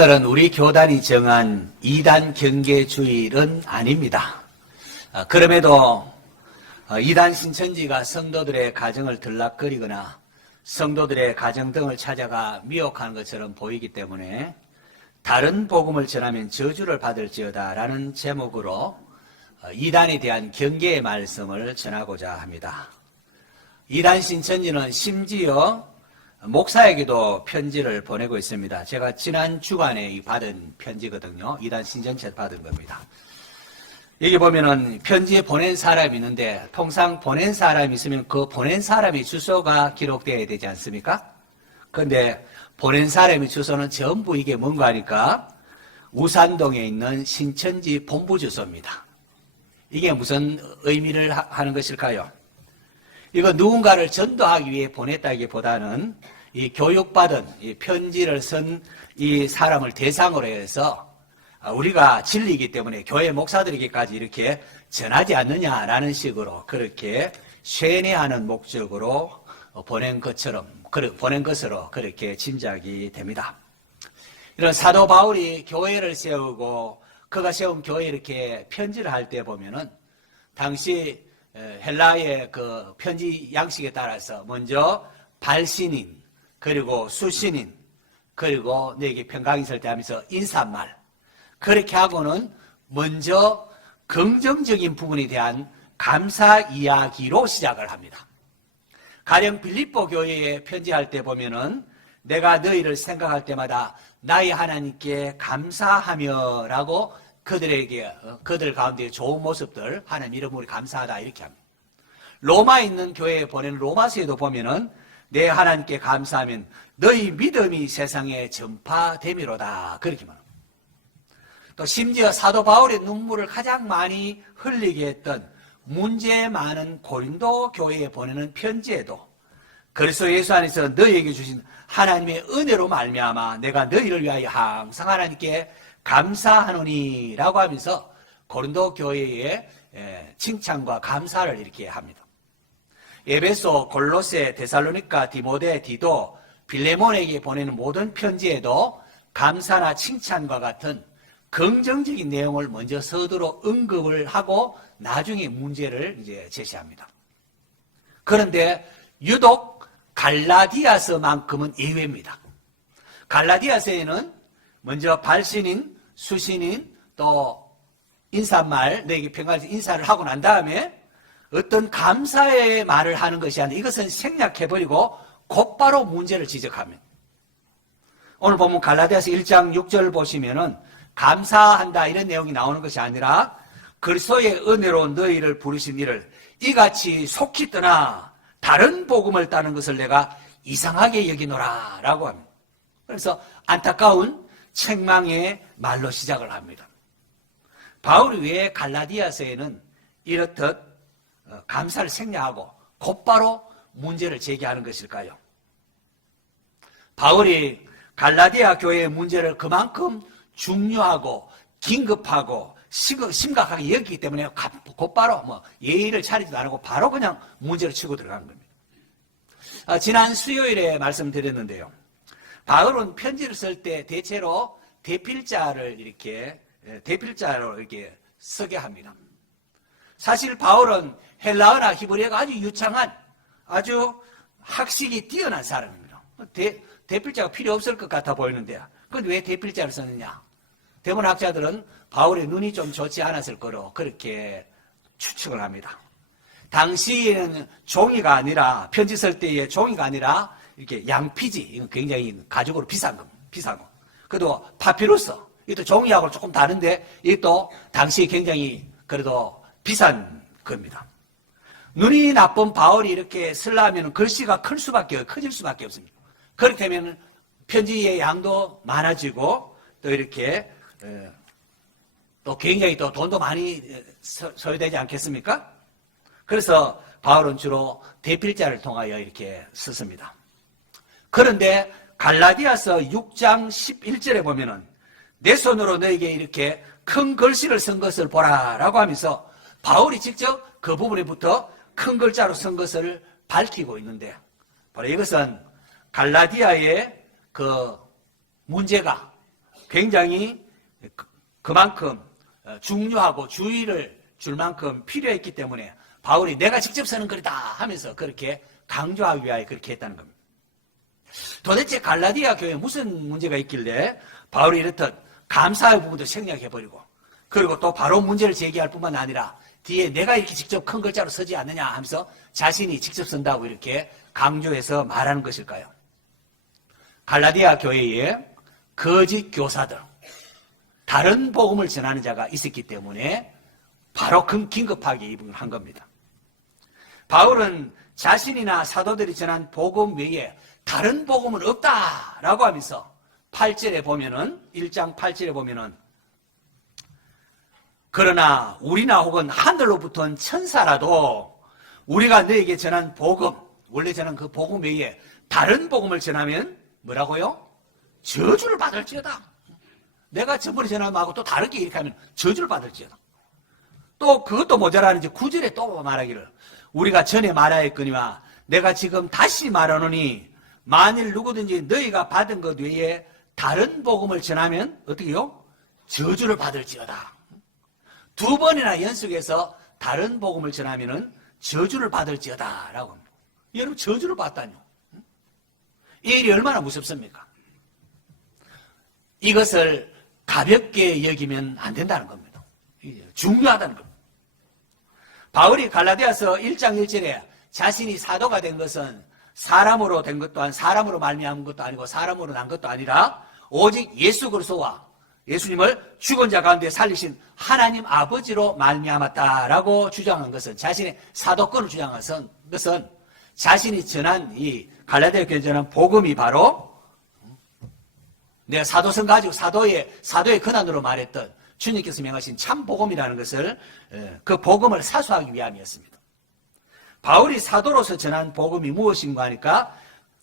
오늘은 우리 교단이 정한 이단 경계주일은 아닙니다. 그럼에도 이단 신천지가 성도들의 가정을 들락거리거나 성도들의 가정 등을 찾아가 미혹하는 것처럼 보이기 때문에 다른 복음을 전하면 저주를 받을지어다 라는 제목으로 이단에 대한 경계의 말씀을 전하고자 합니다. 이단 신천지는 심지어 목사에게도 편지를 보내고 있습니다. 제가 지난 주간에 받은 편지거든요. 이단 신천지에서 받은 겁니다. 여기 보면은 편지에 보낸 사람이 있는데 통상 보낸 사람이 있으면 그 보낸 사람의 주소가 기록되어야 되지 않습니까? 그런데 보낸 사람의 주소는 전부 이게 뭔가 하니까 우산동에 있는 신천지 본부 주소입니다. 이게 무슨 의미를 하는 것일까요? 이거 누군가를 전도하기 위해 보냈다기보다는 이 교육받은 이 편지를 쓴 이 사람을 대상으로 해서 우리가 진리이기 때문에 교회 목사들에게까지 이렇게 전하지 않느냐라는 식으로 그렇게 쇠뇌하는 목적으로 보낸 것으로 그렇게 짐작이 됩니다. 이런 사도 바울이 교회를 세우고 그가 세운 교회에 이렇게 편지를 할 때 보면은 당시 헬라의 그 편지 양식에 따라서 먼저 발신인 그리고 수신인 그리고 내게 평강이 있을 때 하면서 인사말 그렇게 하고는 먼저 긍정적인 부분에 대한 감사 이야기로 시작을 합니다. 가령 빌립보 교회에 편지할 때 보면은 내가 너희를 생각할 때마다 나의 하나님께 감사하며 라고 그들 가운데 좋은 모습들 하나님 이름으로 감사하다 이렇게 합니다. 로마에 있는 교회에 보내는 로마서에도 보면은 내 하나님께 감사하면 너희 믿음이 세상에 전파됨이로다 그렇게 말합니다. 또 심지어 사도 바울의 눈물을 가장 많이 흘리게 했던 문제 많은 고린도 교회에 보내는 편지에도 그리스도 예수 안에서 너희에게 주신 하나님의 은혜로 말미암아 내가 너희를 위하여 항상 하나님께 감사하노니 라고 하면서 고린도 교회의 칭찬과 감사를 이렇게 합니다. 에베소, 골로새, 데살로니가, 디모데, 디도, 빌레몬에게 보내는 모든 편지에도 감사나 칭찬과 같은 긍정적인 내용을 먼저 서두로 언급을 하고 나중에 문제를 이제 제시합니다. 그런데 유독 갈라디아서만큼은 예외입니다. 갈라디아서에는 먼저 발신인, 수신인, 또 인사말, 너에게 평강을 인사를 하고 난 다음에 어떤 감사의 말을 하는 것이 아니라 이것은 생략해버리고 곧바로 문제를 지적합니다. 오늘 보면 갈라디아서 1장 6절 보시면은 감사한다 이런 내용이 나오는 것이 아니라 그리스도의 은혜로 너희를 부르신 이를 이같이 속히 떠나 다른 복음을 따는 것을 내가 이상하게 여기노라 라고 합니다. 그래서 안타까운 책망의 말로 시작을 합니다. 바울이 왜 갈라디아서에는 이렇듯 감사를 생략하고 곧바로 문제를 제기하는 것일까요? 바울이 갈라디아 교회의 문제를 그만큼 중요하고 긴급하고 심각하게 여기기 때문에 곧바로 예의를 차리지도 않고 바로 그냥 문제를 치고 들어가는 겁니다. 지난 수요일에 말씀드렸는데요. 바울은 편지를 쓸 때 대체로 대필자로 이렇게 쓰게 합니다. 사실 바울은 헬라어나 히브리어가 아주 유창한 아주 학식이 뛰어난 사람입니다. 대필자가 필요 없을 것 같아 보이는데 그런데 왜 대필자를 썼느냐? 대문학자들은 바울의 눈이 좀 좋지 않았을 거로 그렇게 추측을 합니다. 당시에는 종이가 아니라 편지 쓸 때의 종이가 아니라 이렇게 양피지, 이건 굉장히 가죽으로 비싼 거. 그래도 파피루스, 이것도 종이하고 조금 다른데 이것도 당시에 굉장히 그래도 비싼 겁니다. 눈이 나쁜 바울이 이렇게 쓰려면 글씨가 커질 수밖에 없습니다. 그렇게 되면 편지의 양도 많아지고 또 이렇게 또 굉장히 또 돈도 많이 소요되지 않겠습니까? 그래서 바울은 주로 대필자를 통하여 이렇게 썼습니다. 그런데 갈라디아서 6장 11절에 보면은 내 손으로 너에게 이렇게 큰 글씨를 쓴 것을 보라 라고 하면서 바울이 직접 그 부분에부터 큰 글자로 쓴 것을 밝히고 있는데 바로 이것은 갈라디아의 그 문제가 굉장히 그만큼 중요하고 주의를 줄 만큼 필요했기 때문에 바울이 내가 직접 쓰는 글이다 하면서 그렇게 강조하기 위하여 그렇게 했다는 겁니다. 도대체 갈라디아 교회에 무슨 문제가 있길래 바울이 이렇듯 감사의 부분도 생략해버리고 그리고 또 바로 문제를 제기할 뿐만 아니라 뒤에 내가 이렇게 직접 큰 글자로 쓰지 않느냐 하면서 자신이 직접 쓴다고 이렇게 강조해서 말하는 것일까요? 갈라디아 교회에 거짓 교사들, 다른 복음을 전하는 자가 있었기 때문에 바로 긴급하게 한 겁니다. 바울은 자신이나 사도들이 전한 복음 외에 다른 복음은 없다라고 하면서 8절에 보면은 1장 8절에 보면은 그러나 우리나 혹은 하늘로부터 온 천사라도 우리가 너에게 전한 복음, 원래 전한 그 복음 외에 다른 복음을 전하면 뭐라고요? 저주를 받을지어다. 내가 저번에 전한 거하고 또 다르게 이렇게 하면 저주를 받을지어다. 또 그것도 모자라는지 9절에 또 말하기를 우리가 전에 말하였거니와 내가 지금 다시 말하노니 만일 누구든지 너희가 받은 것 외에 다른 복음을 전하면 어떻게 해요? 저주를 받을지어다. 두 번이나 연속해서 다른 복음을 전하면 저주를 받을지어다 라고 합니다. 여러분 저주를 받다뇨. 이 일이 얼마나 무섭습니까? 이것을 가볍게 여기면 안 된다는 겁니다. 중요하다는 겁니다. 바울이 갈라디아서 1장 1절에 자신이 사도가 된 것은 사람으로 된 것도 아니고 사람으로 말미암은 것도 아니고 사람으로 난 것도 아니라 오직 예수 그리스도와 예수님을 죽은 자 가운데 살리신 하나님 아버지로 말미암았다라고 주장한 것은 자신의 사도권을 주장한 것은 자신이 전한 이 갈라디아 교회에 전한 복음이 바로 내가 사도성 가지고 사도의 권한으로 말했던 주님께서 명하신 참 복음이라는 것을 그 복음을 사수하기 위함이었습니다. 바울이 사도로서 전한 복음이 무엇인가 하니까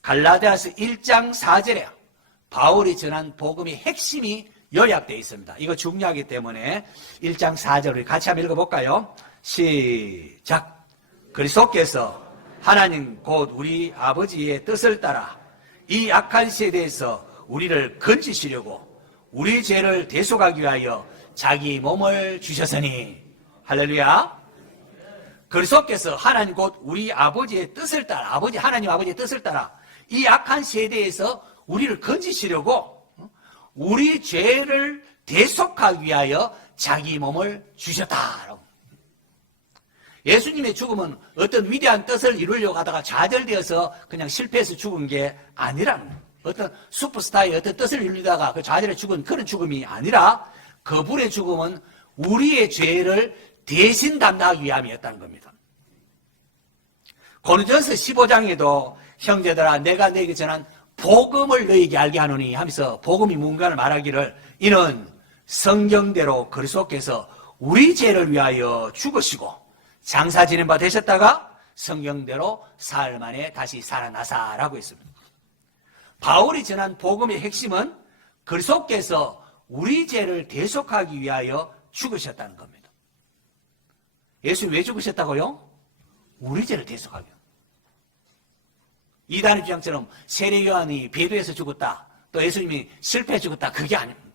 갈라디아서 1장 4절에 바울이 전한 복음의 핵심이 요약되어 있습니다. 이거 중요하기 때문에 1장 4절을 같이 한번 읽어볼까요? 시작. 그리스도께서 하나님 곧 우리 아버지의 뜻을 따라 이 악한 세대에서 우리를 건지시려고 우리 죄를 대속하기 위하여 자기 몸을 주셨으니 할렐루야. 그리스도께서 하나님 곧 우리 아버지의 뜻을 따라 하나님 아버지의 뜻을 따라 이 악한 세대에서 우리를 건지시려고 우리 죄를 대속하기 위하여 자기 몸을 주셨다. 예수님의 죽음은 어떤 위대한 뜻을 이루려고 하다가 좌절되어서 그냥 실패해서 죽은 게 아니라는 거예요. 어떤 슈퍼스타의 어떤 뜻을 이루다가 그 좌절에 죽은 그런 죽음이 아니라 그분의 죽음은 우리의 죄를 대신 담당하기 위함이었다는 겁니다. 고린도전서 15장에도 형제들아 내가 너에게 전한 복음을 너에게 알게 하노니 하면서 복음이 뭔가를 말하기를 이는 성경대로 그리스도께서 우리 죄를 위하여 죽으시고 장사 지낸 바 되셨다가 성경대로 사흘 만에 다시 살아나사라고 했습니다. 바울이 전한 복음의 핵심은 그리스도께서 우리 죄를 대속하기 위하여 죽으셨다는 겁니다. 예수님 왜 죽으셨다고요? 우리 죄를 대속하기 위하여. 이단의 주장처럼 세례 요한이 배도해서 죽었다. 또 예수님이 실패해 죽었다. 그게 아닙니다.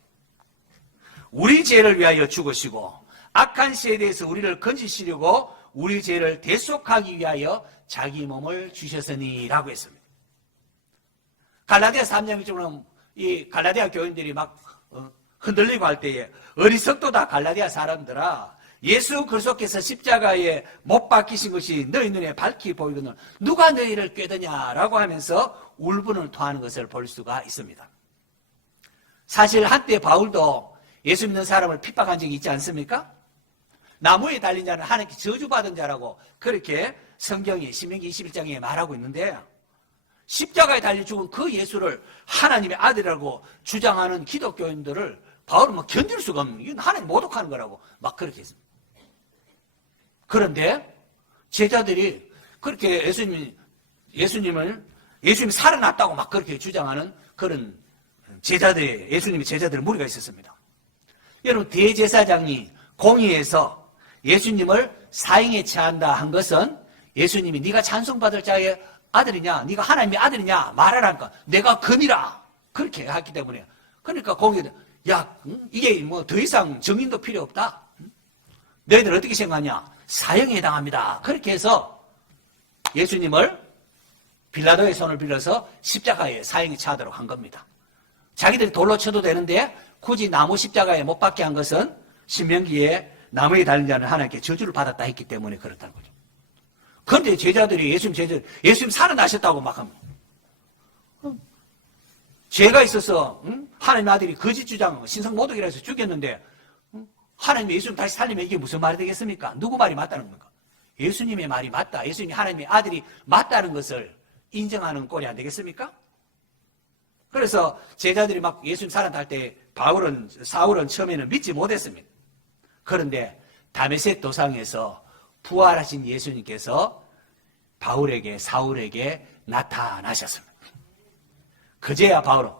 우리 죄를 위하여 죽으시고 악한 세대에서 우리를 건지시려고 우리 죄를 대속하기 위하여 자기 몸을 주셨으니라고 했습니다. 갈라디아 3장 쪽으로는 이 갈라디아 교인들이 막 흔들리고 할 때에 어리석도다 갈라디아 사람들아 예수 그리스도께서 십자가에 못 박히신 것이 너희 눈에 밝히 보이거늘 누가 너희를 꾀드냐라고 하면서 울분을 토하는 것을 볼 수가 있습니다. 사실 한때 바울도 예수 믿는 사람을 핍박한 적이 있지 않습니까? 나무에 달린 자는 하나님께 저주받은 자라고 그렇게 성경이 신명기 21장에 말하고 있는데 십자가에 달려 죽은 그 예수를 하나님의 아들이라고 주장하는 기독교인들을 바울은 뭐 견딜 수가 없는, 이건 하나님 모독하는 거라고 막 그렇게 했습니다. 그런데 제자들이 그렇게 예수님이 살아났다고 막 그렇게 주장하는 그런 예수님의 제자들의 무리가 있었습니다. 여러분, 대제사장이 공의에서 예수님을 사형에 처한다 한 것은 예수님이 네가 찬송받을 자의 아들이냐, 네가 하나님의 아들이냐 말하라니까 내가 금이라 그렇게 했기 때문에, 그러니까 공의는 야, 이게 뭐 더 이상 증인도 필요 없다. 너희들 어떻게 생각하냐? 사형에 해당합니다. 그렇게 해서 예수님을 빌라도의 손을 빌려서 십자가에 사형에 처하도록 한 겁니다. 자기들이 돌로 쳐도 되는데 굳이 나무 십자가에 못 박게 한 것은 신명기에 나무에 달린 자는 하나님께 저주를 받았다 했기 때문에 그렇다는 거죠. 그런데 제자들이 예수님 살아나셨다고 막 합니다. 죄가 있어서 하나님 아들이 거짓 주장 신성모독이라 해서 죽였는데 하나님 예수님 다시 살리면 이게 무슨 말이 되겠습니까? 누구 말이 맞다는 겁니까? 예수님의 말이 맞다. 예수님이 하나님의 아들이 맞다는 것을 인정하는 꼴이 안 되겠습니까? 그래서 제자들이 막 예수님 살아날 때 사울은 처음에는 믿지 못했습니다. 그런데 다메섹 도상에서 부활하신 예수님께서 사울에게 나타나셨습니다. 그제야 바울은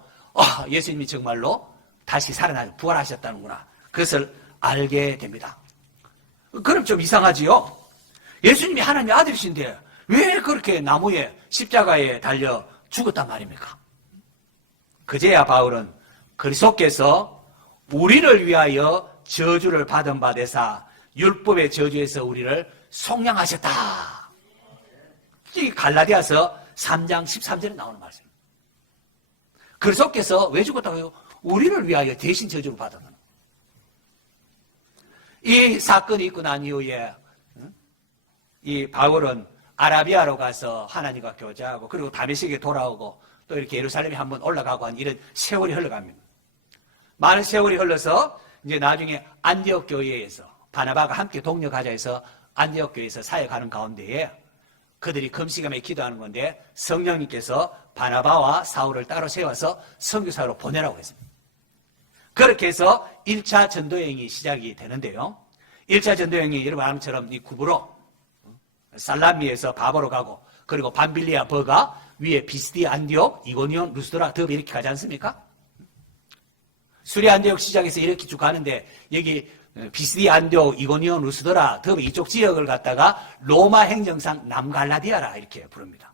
예수님이 정말로 다시 부활하셨다는구나. 그것을 알게 됩니다. 그럼 좀 이상하지요? 예수님이 하나님의 아들이신데 왜 그렇게 나무에 십자가에 달려 죽었단 말입니까? 그제야 바울은 그리스도께서 우리를 위하여 저주를 받은 바 되사 율법의 저주에서 우리를 속량하셨다. 이 갈라디아서 3장 13절에 나오는 말씀입니다. 그리스도께서 왜 죽었다고 해요? 우리를 위하여 대신 저주를 받은 거예요. 이 사건이 있고 난 이후에 이 바울은 아라비아로 가서 하나님과 교제하고 그리고 다메섹에 돌아오고 또 이렇게 예루살렘에 한번 올라가고 한 이런 세월이 흘러갑니다. 많은 세월이 흘러서 이제 나중에 안디옥 교회에서 바나바가 함께 동력하자 해서 안디옥 교회에서 사역하는 가운데에 그들이 금시감에 기도하는 건데 성령님께서 바나바와 사울을 따로 세워서 선교사로 보내라고 했습니다. 그렇게 해서 1차 전도여행이 시작이 되는데요. 1차 전도여행이 여러분 아처럼 이 구부로 살라미에서 바보로 가고 그리고 밤빌리아 버가 위에 비스디 안디옥, 이고니온, 루스드라, 더베 이렇게 가지 않습니까? 수리 안디옥 시작해서 이렇게 쭉 가는데 여기 비스디 안디옥, 이고니온, 루스드라, 더베 이쪽 지역을 갖다가 로마 행정상 남갈라디아라 이렇게 부릅니다.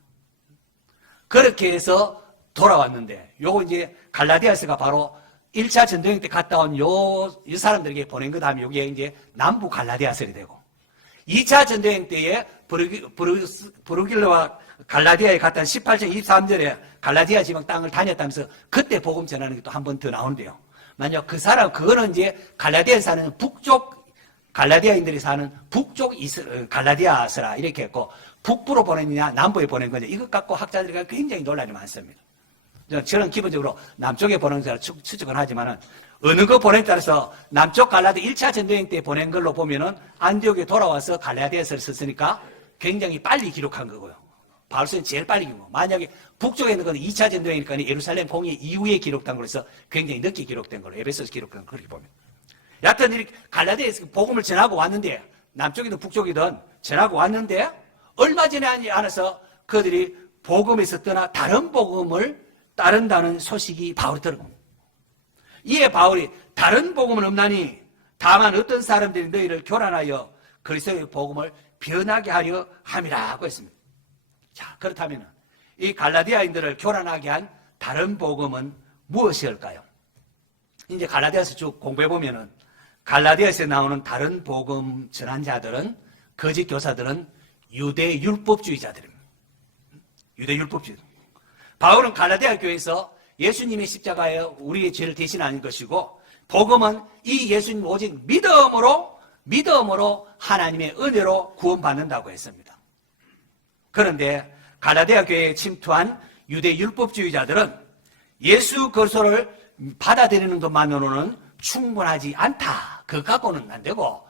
그렇게 해서 돌아왔는데 요거 이제 갈라디아스가 바로 1차 전도여행 때 갔다 온 이 사람들에게 보낸 그 다음에 여기에 이제 남부 갈라디아설이 되고 2차 전도여행 때에 브루길로와 갈라디아에 갔다 18장 23절에 갈라디아 지방 땅을 다녔다면서 그때 복음 전하는 게 또 한 번 더 나오는데요. 만약 그거는 이제 갈라디아에 사는 갈라디아인들이 사는 북쪽 갈라디아서라 이렇게 했고 북부로 보냈느냐 남부에 보낸 거냐 이것 갖고 학자들이 굉장히 논란이 많습니다. 저는 기본적으로 남쪽에 보낸 것을 추측은 하지만은 어느 거 보낸 따라서 남쪽 갈라디아 1차 전도여행 때 보낸 걸로 보면은 안디옥에 돌아와서 갈라디아서를 썼으니까 굉장히 빨리 기록한 거고요. 바울서는 제일 빨리 기록한 거. 만약에 북쪽에 있는 건 2차 전도여행이니까 예루살렘 공의 이후에 기록된 거라서 굉장히 늦게 기록된 걸로 에베소에서 기록된 걸 그렇게 보면. 여하튼 이렇게 갈라디아에서 복음을 전하고 왔는데 남쪽이든 북쪽이든 전하고 왔는데 얼마 전에 하지 않아서 그들이 복음에서 떠나 다른 복음을 따른다는 소식이 바울이 들은 겁니다. 이에 바울이 다른 복음은 없나니 다만 어떤 사람들이 너희를 교란하여 그리스도의 복음을 변하게 하려 함이라고 했습니다. 자, 그렇다면 이 갈라디아인들을 교란하게 한 다른 복음은 무엇일까요? 이제 갈라디아서 쭉 공부해 보면은 갈라디아에서 나오는 다른 복음 전환자들은 거짓 교사들은 유대 율법주의자들입니다. 유대 율법주의. 바울은 갈라디아 교회에서 예수님의 십자가에 우리의 죄를 대신하는 것이고 복음은 이 예수님 오직 믿음으로 하나님의 은혜로 구원받는다고 했습니다. 그런데 갈라디아 교회에 침투한 유대 율법주의자들은 예수 그리스도를 받아들이는 것만으로는 충분하지 않다. 그것 갖고는 안 되고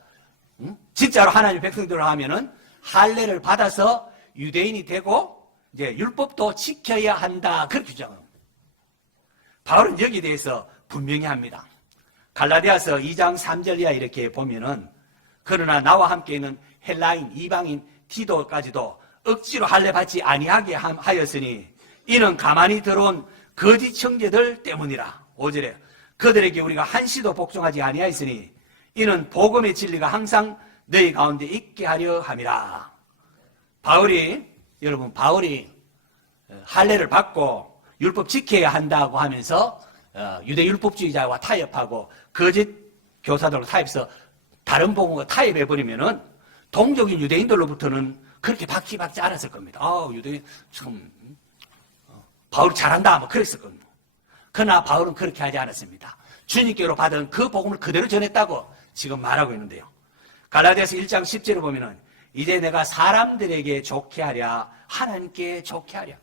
진짜로 하나님의 백성들을 하면은 할례를 받아서 유대인이 되고 이제 율법도 지켜야 한다. 그렇게 주장합니다. 바울은 여기에 대해서 분명히 합니다. 갈라디아서 2장 3절 이하 이렇게 보면은 그러나 나와 함께 있는 헬라인, 이방인, 디도까지도 억지로 할례 받지 아니하게 하였으니 이는 가만히 들어온 거짓 형제들 때문이라. 5절에 그들에게 우리가 한시도 복종하지 아니하였으니 이는 복음의 진리가 항상 너희 가운데 있게 하려 함이라. 바울이 할례를 받고 율법 지켜야 한다고 하면서 유대 율법주의자와 타협하고 거짓 교사들과 타협해서 다른 복음과 타협해버리면은 동족인 유대인들로부터는 그렇게 박지 않았을 겁니다. 유대인 참 바울이 잘한다 뭐 그랬을 겁니다. 그러나 바울은 그렇게 하지 않았습니다. 주님께로 받은 그 복음을 그대로 전했다고 지금 말하고 있는데요. 갈라디아서 1장 10절을 보면은 이제 내가 사람들에게 좋게 하랴 하나님께 좋게 하랴.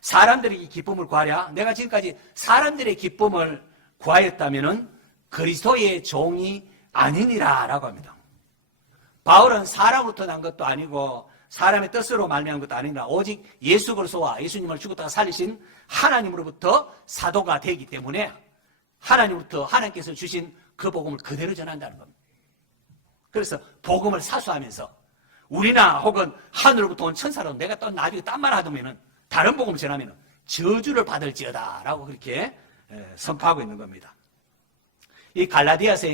사람들에게 기쁨을 구하랴. 내가 지금까지 사람들의 기쁨을 구하였다면은 그리스도의 종이 아니니라 라고 합니다. 바울은 사람으로부터 난 것도 아니고 사람의 뜻으로 말미암은 것도 아니라 오직 예수 그리스도와 예수님을 죽었다가 살리신 하나님으로부터 사도가 되기 때문에 하나님으로부터 하나님께서 주신 그 복음을 그대로 전한다는 겁니다. 그래서 복음을 사수하면서 우리나 혹은 하늘로부터 온 천사로 내가 또 나중에 딴 말 하면은 다른 복음을 전하면 저주를 받을지어다 라고 그렇게 선포하고 있는 겁니다. 이 갈라디아에서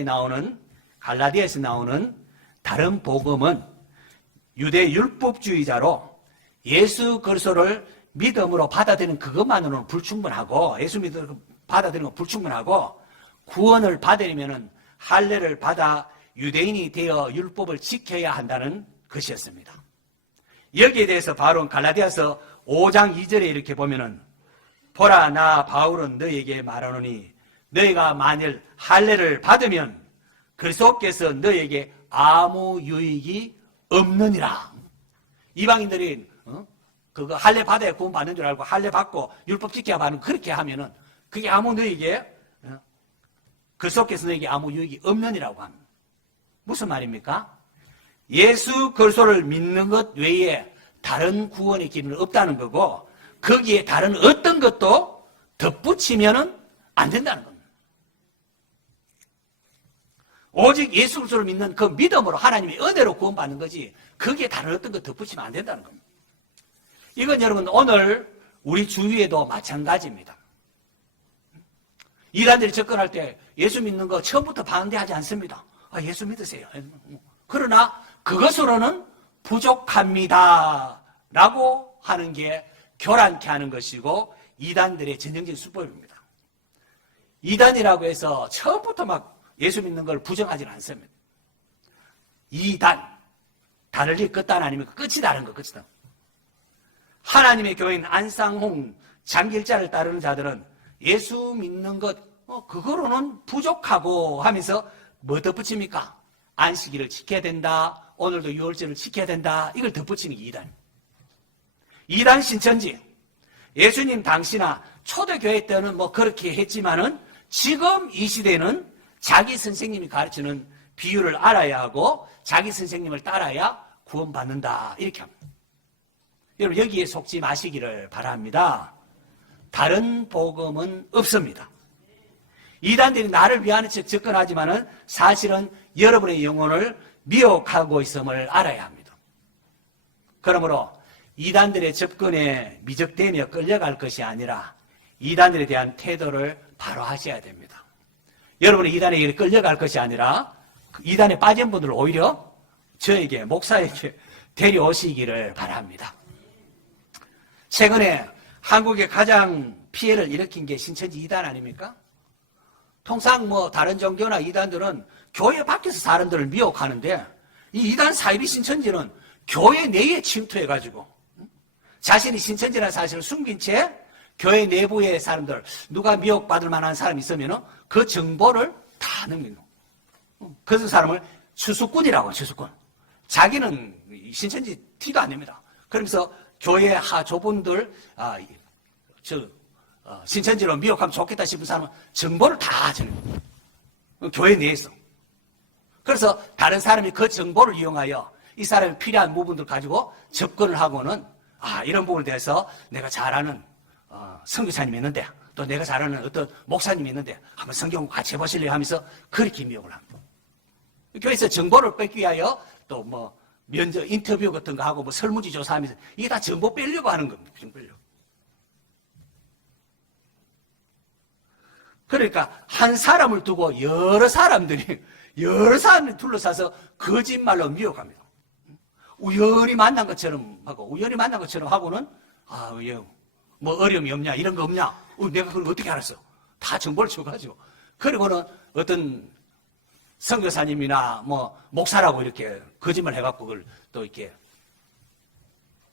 나오는 다른 복음은 유대 율법주의자로 예수 그리스도를 믿음으로 받아들이는 그것만으로는 불충분하고 예수 믿음으로 받아들이는 건 불충분하고 구원을 받으려면 할례를 받아 유대인이 되어 율법을 지켜야 한다는 것이었습니다. 여기에 대해서 바울은 갈라디아서 5장 2절에 이렇게 보면은 보라 나 바울은 너에게 말하노니 너희가 만일 할례를 받으면 그리스도께서 너에게 아무 유익이 없느니라. 이방인들이 그거 할례 받아야 구원 받는 줄 알고 할례 받고 율법 지켜야 받는 그렇게 하면은 그게 아무 너에게 그리스도께서 너에게 아무 유익이 없느니라고 합니다. 무슨 말입니까? 예수 그리스도를 믿는 것 외에 다른 구원의 길은 없다는 거고 거기에 다른 어떤 것도 덧붙이면은 안 된다는 겁니다. 오직 예수 그리스도를 믿는 그 믿음으로 하나님의 은혜로 구원받는 거지 거기에 다른 어떤 것 덧붙이면 안 된다는 겁니다. 이건 여러분 오늘 우리 주위에도 마찬가지입니다. 이단들이 접근할 때 예수 믿는 거 처음부터 반대하지 않습니다. 예수 믿으세요. 그러나 그것으로는 부족합니다 라고 하는 게 교란케 하는 것이고 이단들의 전형적인 수법입니다. 이단이라고 해서 처음부터 막 예수 믿는 걸 부정하지는 않습니다. 이단, 다를 끝단 아니면 끝이 다른 거, 끝이다. 하나님의 교인 안상홍 장길자를 따르는 자들은 예수 믿는 것 그거로는 부족하고 하면서 뭐 덧붙입니까? 안식일을 지켜야 된다. 오늘도 유월절을 지켜야 된다. 이걸 덧붙이는 게 이단. 이단 신천지. 예수님 당시나 초대교회 때는 뭐 그렇게 했지만은 지금 이 시대는 자기 선생님이 가르치는 비유를 알아야 하고 자기 선생님을 따라야 구원받는다. 이렇게 합니다. 여러분 여기에 속지 마시기를 바랍니다. 다른 복음은 없습니다. 이단들이 나를 위하는 척 접근하지만은 사실은 여러분의 영혼을 미혹하고 있음을 알아야 합니다. 그러므로 이단들의 접근에 미적되며 끌려갈 것이 아니라 이단들에 대한 태도를 바로 하셔야 됩니다. 여러분이 이단에게 끌려갈 것이 아니라 이단에 빠진 분들 오히려 저에게 목사에게 데려오시기를 바랍니다. 최근에 한국에 가장 피해를 일으킨 게 신천지 이단 아닙니까? 통상 뭐 다른 종교나 이단들은 교회 밖에서 사람들을 미혹하는데 이 이단 사이비 신천지는 교회 내에 침투해가지고 자신이 신천지라는 사실을 숨긴 채 교회 내부의 사람들 누가 미혹받을 만한 사람이 있으면 그 정보를 다 넘기는 그 사람을 추수꾼이라고 추수꾼. 자기는 신천지 티도 안 냅니다. 그러면서 교회 하조분들 신천지로 미혹하면 좋겠다 싶은 사람은 정보를 다 전해요. 교회 내에서. 그래서 다른 사람이 그 정보를 이용하여 이 사람이 필요한 부분들 가지고 접근을 하고는 이런 부분에 대해서 내가 잘 아는 선교사님이 있는데 또 내가 잘 아는 어떤 목사님이 있는데 한번 성경 같이 해보실래요 하면서 그렇게 미혹을 합니다. 교회에서 정보를 뺏기 위하여 또 뭐 면접 인터뷰 같은 거 하고 뭐 설문지 조사하면서 이게 다 정보 빼려고 하는 겁니다. 그러니까 한 사람을 두고 여러 사람들이 둘러싸서 거짓말로 미혹합니다. 우연히 만난 것처럼 하고는 뭐 어려움이 없냐 이런 거 없냐 내가 그걸 어떻게 알았어? 다 정보를 줘가지고. 그리고는 어떤 선교사님이나 뭐 목사라고 이렇게 거짓말 해갖고 그걸 또 이렇게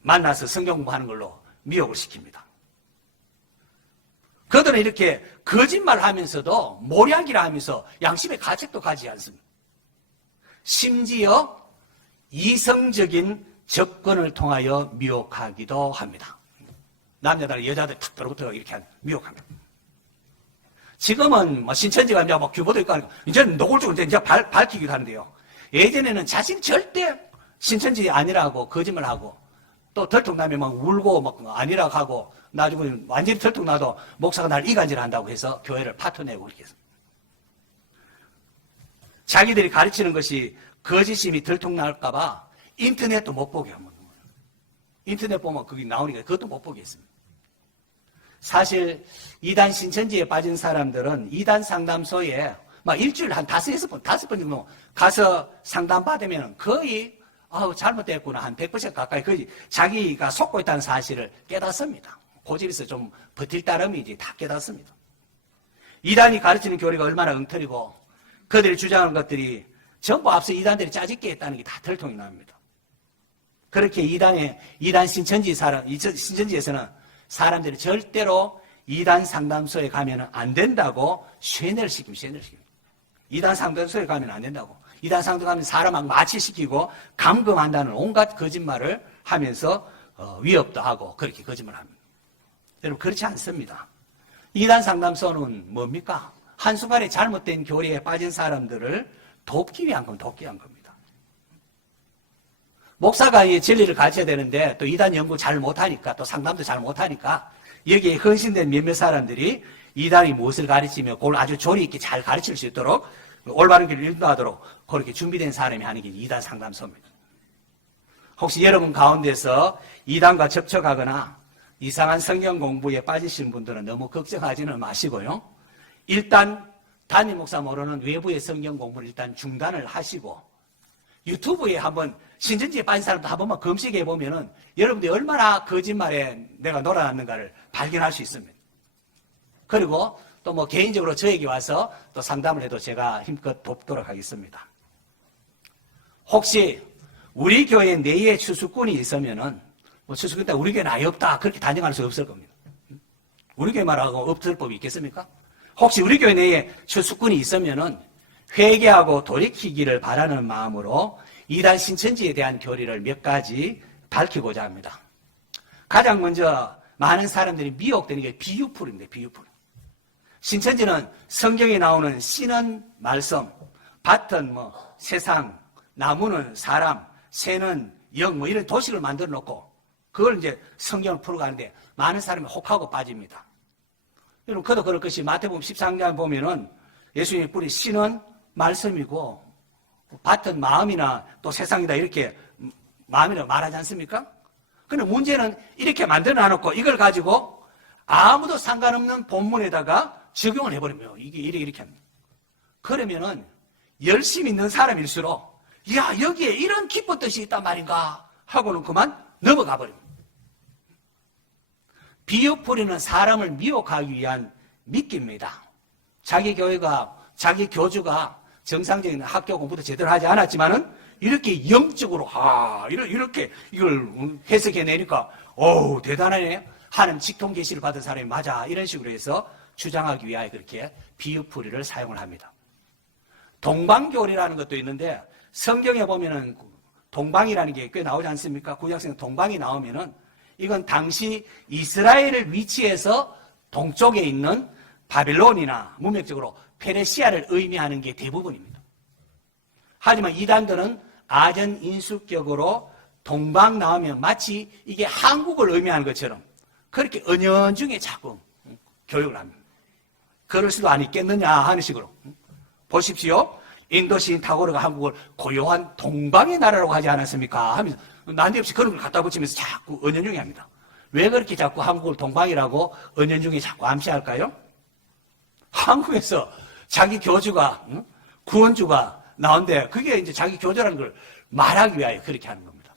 만나서 성경 공부하는 걸로 미혹을 시킵니다. 그들은 이렇게 거짓말 하면서도 모략이라 하면서 양심의 가책도 가지 않습니다. 심지어 이성적인 접근을 통하여 미혹하기도 합니다. 남자들, 여자들 탁 들어붙어 이렇게 미혹합니다. 지금은 뭐 신천지가 이제 뭐 규모도 있고 하니까 이제는 노골적으로 이제 밝히기도 하는데요. 예전에는 자신 절대 신천지 아니라고 거짓말하고 또 들통나면 막 울고 막 아니라고 하고 나중에 완전히 들통나도 목사가 날 이간질 한다고 해서 교회를 파토내고 그렇게 했습니다. 자기들이 가르치는 것이 거짓심이 들통날까봐 인터넷도 못 보게 합니다. 인터넷 보면 거기 나오니까 그것도 못 보게 했습니다. 사실 이단 신천지에 빠진 사람들은 이단 상담소에 막 일주일에 한 5번 정도 가서 상담 받으면 거의 잘못됐구나 한 100% 가까이 거의 자기가 속고 있다는 사실을 깨닫습니다. 고집에서 좀 버틸 따름이지 다 깨닫습니다. 이단이 가르치는 교리가 얼마나 엉터리고 그들이 주장하는 것들이 전부 앞서 이단들이 짜집게 했다는 게 다 들통이 납니다. 그렇게 이단 신천지에서는 사람들이 절대로 이단 상담소에 가면 안 된다고 쇠뇌를 시킵니다. 이단 상담소에 가면 안 된다고. 이단 상담소에 가면 사람을 마취시키고 감금한다는 온갖 거짓말을 하면서 위협도 하고 그렇게 거짓말을 합니다. 여러분 그렇지 않습니다. 이단 상담소는 뭡니까? 한순간에 잘못된 교리에 빠진 사람들을 돕기 위한 겁니다. 목사가 이 진리를 가르쳐야 되는데 또 이단 연구 잘 못하니까 또 상담도 잘 못하니까 여기에 헌신된 몇몇 사람들이 이단이 무엇을 가르치며 그걸 아주 조리 있게 잘 가르칠 수 있도록 올바른 길을 인도하도록 그렇게 준비된 사람이 하는 게 이단 상담소입니다. 혹시 여러분 가운데서 이단과 접촉하거나 이상한 성경 공부에 빠지신 분들은 너무 걱정하지는 마시고요. 일단 담임 목사 모르는 외부의 성경 공부를 일단 중단을 하시고 유튜브에 한번 신천지에 빠진 사람도 한 번만 검색해 보면은 여러분들이 얼마나 거짓말에 내가 놀아났는가를 발견할 수 있습니다. 그리고 또 뭐 개인적으로 저에게 와서 또 상담을 해도 제가 힘껏 돕도록 하겠습니다. 혹시 우리 교회 내에 추수꾼이 있으면은 뭐 추수꾼 때 우리 교회는 아예 없다 그렇게 단정할 수 없을 겁니다. 우리 교회 말하고 없을 법이 있겠습니까? 혹시 우리 교회 내에 추수꾼이 있으면은 회개하고 돌이키기를 바라는 마음으로 이단 신천지에 대한 교리를 몇 가지 밝히고자 합니다. 가장 먼저 많은 사람들이 미혹되는 게 비유풀입니다. 비유풀. 신천지는 성경에 나오는 씨는 말씀, 밭은 뭐 세상, 나무는 사람, 새는 영 뭐 이런 도식을 만들어 놓고 그걸 이제 성경을 풀어가는데 많은 사람이 혹하고 빠집니다. 여러분 그도 그럴 것이 마태복음 13장 보면은 예수님의 뿌리 씨는 말씀이고 밭은 마음이나 또 세상이다 이렇게 마음이라 말하지 않습니까? 그런데 문제는 이렇게 만들어 놔놓고 이걸 가지고 아무도 상관없는 본문에다가 적용을 해버리면 이게 이렇게 합니다. 그러면은 열심히 있는 사람일수록 야 여기에 이런 깊은 뜻이 있단 말인가 하고는 그만 넘어가 버립니다. 비유풀이는 사람을 미혹하기 위한 미끼입니다. 자기 교주가 정상적인 학교 공부도 제대로 하지 않았지만은 이렇게 영적으로 이렇게 이걸 해석해내니까 대단하네. 하나님 직통 계시를 받은 사람이 맞아. 이런 식으로 해서 주장하기 위하여 그렇게 비유풀이를 사용을 합니다. 동방교리라는 것도 있는데 성경에 보면은 동방이라는 게 꽤 나오지 않습니까? 구약성경 동방이 나오면은 이건 당시 이스라엘을 위치해서 동쪽에 있는 바빌론이나 문맥적으로 페르시아를 의미하는 게 대부분입니다. 하지만 이단들은 아전 인수격으로 동방 나오면 마치 이게 한국을 의미하는 것처럼 그렇게 은연중에 자꾸 교육을 합니다. 그럴 수도 안 있겠느냐 하는 식으로. 보십시오. 인도시인 타고르가 한국을 고요한 동방의 나라라고 하지 않았습니까? 하면서 난데없이 그런 걸 갖다 붙이면서 자꾸 은연중에 합니다. 왜 그렇게 자꾸 한국을 동방이라고 은연중에 자꾸 암시할까요? 한국에서 자기 교주가 구원주가 나온데 그게 이제 자기 교주라는 걸 말하기 위하여 그렇게 하는 겁니다.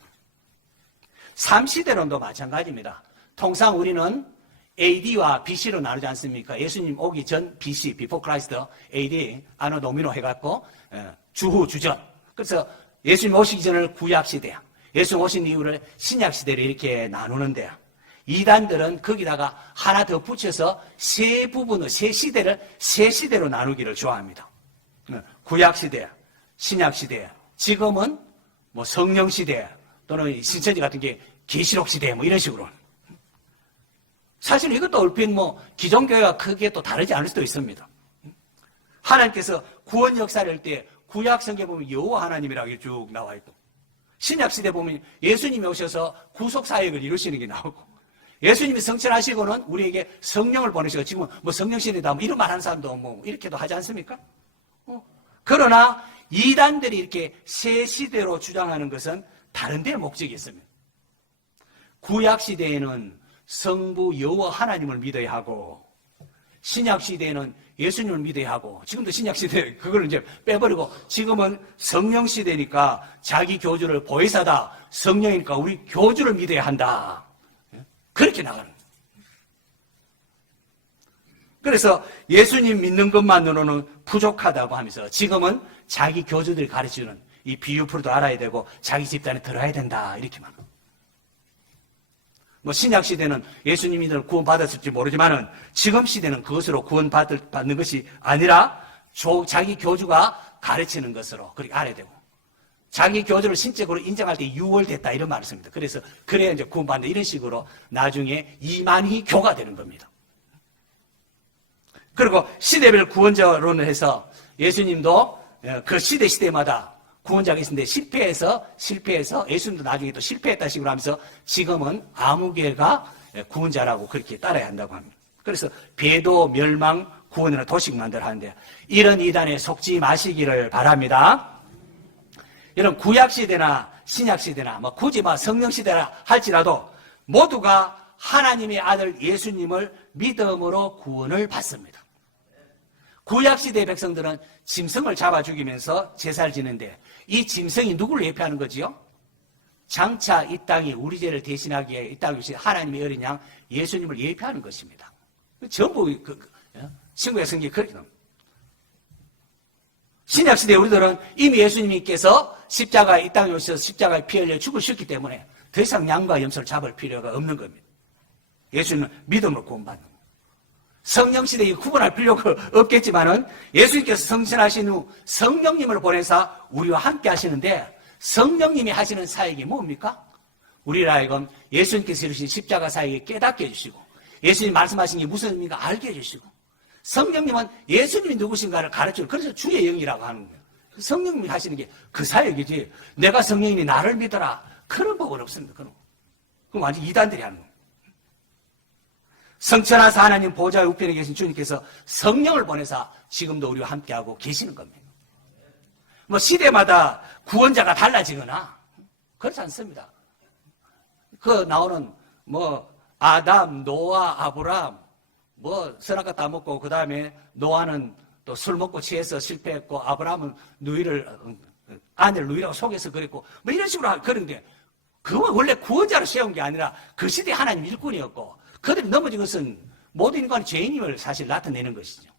삼시대론도 마찬가지입니다. 통상 우리는 AD와 BC로 나누지 않습니까? 예수님 오기 전 BC, Before Christ, AD, 아노 도미노 해갖고 주후, 주전. 그래서 예수님 오시기 전을 구약시대야. 예수님 오신 이후를 신약시대로 이렇게 나누는데요. 이단들은 거기다가 하나 더 붙여서 세 부분을, 세 시대로 나누기를 좋아합니다. 구약시대, 신약시대, 지금은 뭐 성령시대, 또는 신천지 같은 게 계시록시대, 뭐 이런 식으로. 사실 이것도 얼핏 뭐 기존교회와 크게 또 다르지 않을 수도 있습니다. 하나님께서 구원 역사를 할 때 구약 성경에 보면 여호와 하나님이라고 쭉 나와 있고, 신약시대 보면 예수님이 오셔서 구속사역을 이루시는 게 나오고, 예수님이 성천하시고는 우리에게 성령을 보내시고, 지금 뭐 성령시대다 뭐 이런 말 하는 사람도 뭐 이렇게도 하지 않습니까? 그러나 이단들이 이렇게 새 시대로 주장하는 것은 다른 데에 목적이 있습니다. 구약시대에는 성부 여호와 하나님을 믿어야 하고, 신약시대에는 예수님을 믿어야 하고, 지금도 신약시대 그걸 이제 빼버리고 지금은 성령시대니까 자기 교주를 보혜사다, 성령이니까 우리 교주를 믿어야 한다, 그렇게 나가는 거예요. 그래서 예수님 믿는 것만으로는 부족하다고 하면서 지금은 자기 교주들이 가르치는 이 비유풀도 알아야 되고 자기 집단에 들어야 된다, 이렇게 말합니다. 뭐 신약시대는 예수님이 구원받았을지 모르지만은 지금 시대는 그것으로 구원받는 것이 아니라 자기 교주가 가르치는 것으로 그렇게 알아야 되고, 자기 교주를 신적으로 인정할 때 유월됐다, 이런 말을 씁니다. 그래서 그래야 이제 구원받는, 이런 식으로 나중에 이만희 교가 되는 겁니다. 그리고 시대별 구원자론을 해서 예수님도 그 시대마다 구원자가 있었는데 실패해서 예수님도 나중에 또 실패했다 식으로 하면서 지금은 아무 교회가 구원자라고 그렇게 따라야 한다고 합니다. 그래서 배도 멸망 구원이라는 도식 만들어 하는데, 이런 이단에 속지 마시기를 바랍니다. 이런 구약시대나 신약시대나 뭐 굳이 성령시대라 할지라도 모두가 하나님의 아들 예수님을 믿음으로 구원을 받습니다. 구약시대 백성들은 짐승을 잡아 죽이면서 제사를 지는데, 이 짐승이 누구를 예표하는 거지요? 장차 이 땅이 우리 죄를 대신하기에 이 땅에 오신 하나님의 어린 양 예수님을 예표하는 것입니다. 전부 신구약 성경이 그렇게 나옵니다. 신약시대 우리들은 이미 예수님께서 십자가에 이 땅에 오셔서 십자가에 피 흘려 죽으셨기 때문에 더 이상 양과 염소를 잡을 필요가 없는 겁니다. 예수님은 믿음으로 구원받는 겁니다. 성령시대에 구분할 필요가 없겠지만은 예수님께서 성천하신 후 성령님을 보내사 우리와 함께 하시는데, 성령님이 하시는 사역이 뭡니까? 우리를 하여금 예수님께서 이루신 십자가 사역을 깨닫게 해주시고, 예수님 말씀하신 게 무슨 의미인가 알게 해주시고, 성령님은 예수님이 누구신가를 가르치고, 그래서 주의 영이라고 하는 거예요. 성령님이 하시는 게 그 사역이지, 내가 성령님이 나를 믿어라, 그런 법은 없습니다. 그건 완전 이단들이 하는 거예요. 성천하사 하나님 보좌의 우편에 계신 주님께서 성령을 보내사 지금도 우리와 함께하고 계시는 겁니다. 뭐 시대마다 구원자가 달라지거나 그렇지 않습니다. 그 나오는 뭐 아담, 노아, 아브람, 뭐 선악과 다 먹고 그 다음에 노아는 또 술 먹고 취해서 실패했고, 아브람은 아내를 누이라고 속여서 그랬고, 뭐 이런 식으로 그런데, 그건 원래 구원자로 세운 게 아니라 그 시대에 하나님 일꾼이었고, 그들이 넘어진 것은 모든 인간의 죄인임을 사실 나타내는 것이죠.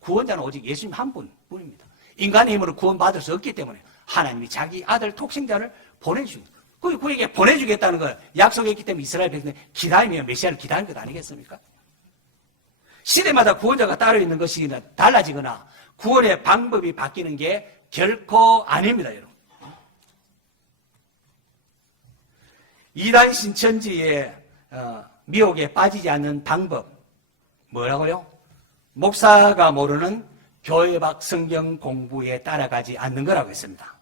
구원자는 오직 예수님 한 분뿐입니다. 인간의 힘으로 구원받을 수 없기 때문에 하나님이 자기 아들 독생자를 보내줍니다. 그에게 보내주겠다는 걸 약속했기 때문에 이스라엘 백성이 기다리며 메시아를 기다리는 것 아니겠습니까? 시대마다 구원자가 따로 있는 것이 달라지거나 구원의 방법이 바뀌는 게 결코 아닙니다, 여러분. 이단 신천지의 미혹에 빠지지 않는 방법, 뭐라고요? 목사가 모르는 교회 밖 성경 공부에 따라가지 않는 거라고 했습니다.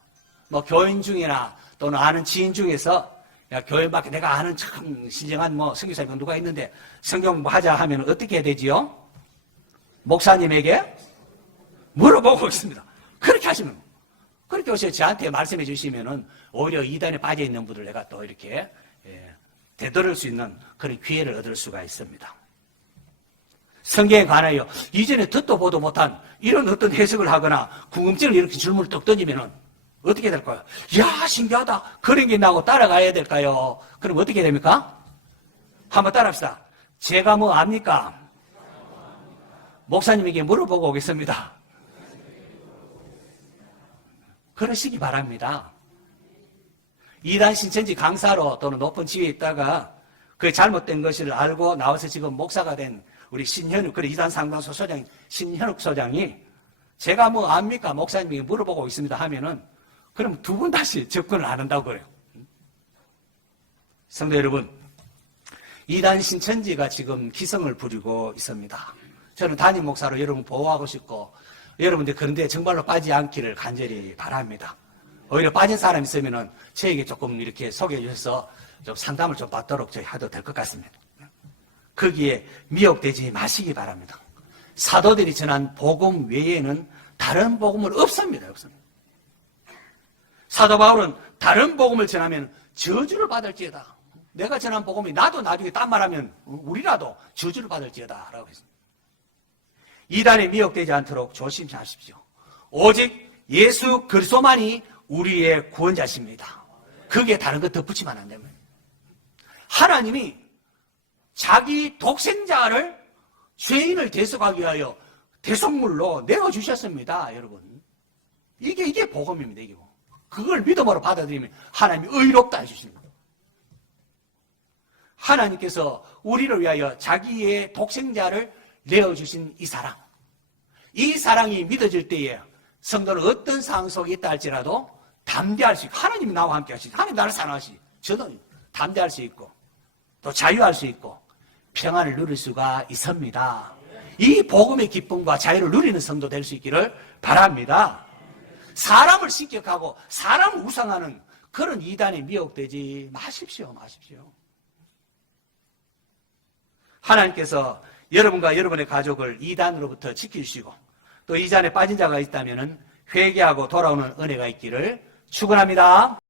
뭐 교인 중이나 또는 아는 지인 중에서 야, 교회 밖에 내가 아는 참 신령한 선교사님 누가 있는데 성경 공부하자 하면 어떻게 해야 되지요? 목사님에게 물어보고 있습니다. 그렇게 하시면, 그렇게 오셔서 저한테 말씀해 주시면은 오히려 이단에 빠져 있는 분들 내가 또 이렇게 되돌릴 수 있는 그런 기회를 얻을 수가 있습니다. 성경에 관하여 이전에 듣도 보도 못한 이런 어떤 해석을 하거나 궁금증을 이렇게 질문을 뚝 던지면은 어떻게 될까요? 야, 신기하다. 그런 게 나고 따라가야 될까요? 그럼 어떻게 됩니까? 한번 따라합시다. 제가 뭐 압니까? 목사님에게 물어보고 오겠습니다. 그러시기 바랍니다. 이단 신천지 강사로 또는 높은 지위에 있다가 그 잘못된 것을 알고 나와서 지금 목사가 된 우리 신현욱, 그래 이단 상담소 소장 신현욱 소장이 제가 뭐 압니까? 목사님에게 물어보고 있습니다 하면은 그럼 두 분 다시 접근을 안 한다고 그래요. 성도 여러분, 이단 신천지가 지금 기성을 부리고 있습니다. 저는 담임 목사로 여러분 보호하고 싶고 여러분들 그런데 정말로 빠지지 않기를 간절히 바랍니다. 오히려 빠진 사람 있으면은 저에게 조금 이렇게 소개해 주셔서 좀 상담을 좀 받도록 저희 해도 될 것 같습니다. 거기에 미혹되지 마시기 바랍니다. 사도들이 전한 복음 외에는 다른 복음은 없습니다. 없습니다. 사도 바울은 다른 복음을 전하면 저주를 받을지어다. 내가 전한 복음이 나도 나중에 딴 말하면 우리라도 저주를 받을지어다 라고 했습니다. 이단에 미혹되지 않도록 조심하십시오. 오직 예수 그리스도만이 우리의 구원자십니다. 거기에 다른 거 덧붙이면 안 됩니다. 하나님이 자기 독생자를 죄인을 대속하기 위하여 대속물로 내어주셨습니다. 여러분, 이게 복음입니다. 이게 그걸 믿음으로 받아들이면 하나님이 의롭다 해주십니다. 하나님께서 우리를 위하여 자기의 독생자를 내어주신 이 사랑이 믿어질 때에 성도는 어떤 상황 속에 있다 할지라도 담대할 수 있고, 하나님이 나와 함께 하시고 하나님 나를 사랑하시고 저도 담대할 수 있고 또 자유할 수 있고 평안을 누릴 수가 있습니다. 이 복음의 기쁨과 자유를 누리는 성도 될 수 있기를 바랍니다. 사람을 신격하고 사람을 우상하는 그런 이단에 미혹되지 마십시오. 하나님께서 여러분과 여러분의 가족을 이단으로부터 지키시고 또 이단에 빠진 자가 있다면 회개하고 돌아오는 은혜가 있기를 축원합니다.